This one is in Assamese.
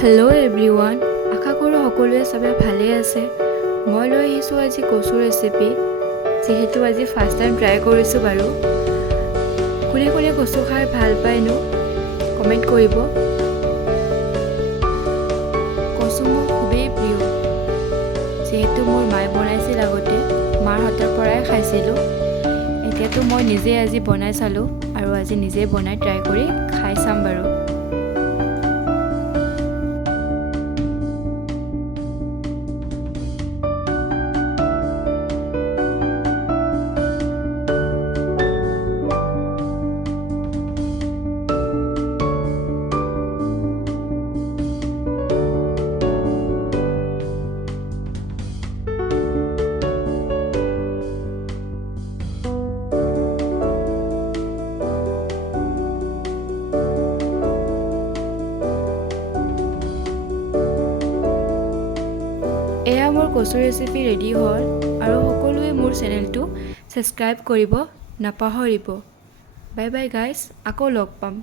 হেল্ল' এভৰিৱান, আশা কৰোঁ সকলোৱে চবে ভালে আছে। মই লৈ আহিছোঁ আজি কচু ৰেচিপি, যিহেতু আজি ফাৰ্ষ্ট টাইম ট্ৰাই কৰিছোঁ বাৰু। কোনে কোনে কচু খাই ভাল পায়নো কমেণ্ট কৰিব। কচু মোৰ খুবেই প্ৰিয়, যিহেতু মোৰ মায়ে বনাইছিল আগতে, মাৰ হাতৰ পৰাই খাইছিলোঁ। এতিয়াতো মই নিজে আজি বনাই চালোঁ আৰু আজি নিজে বনাই ট্ৰাই কৰি খাই চাম বাৰু। এয়া মোৰ কচু ৰেচিপি ৰেডি হ'ল, আৰু সকলোৱে মোৰ চেনেলটো ছাবস্ক্ৰাইব কৰিব নাপাহৰিব। বাই বাই গাইজ, আকৌ লগ পাম।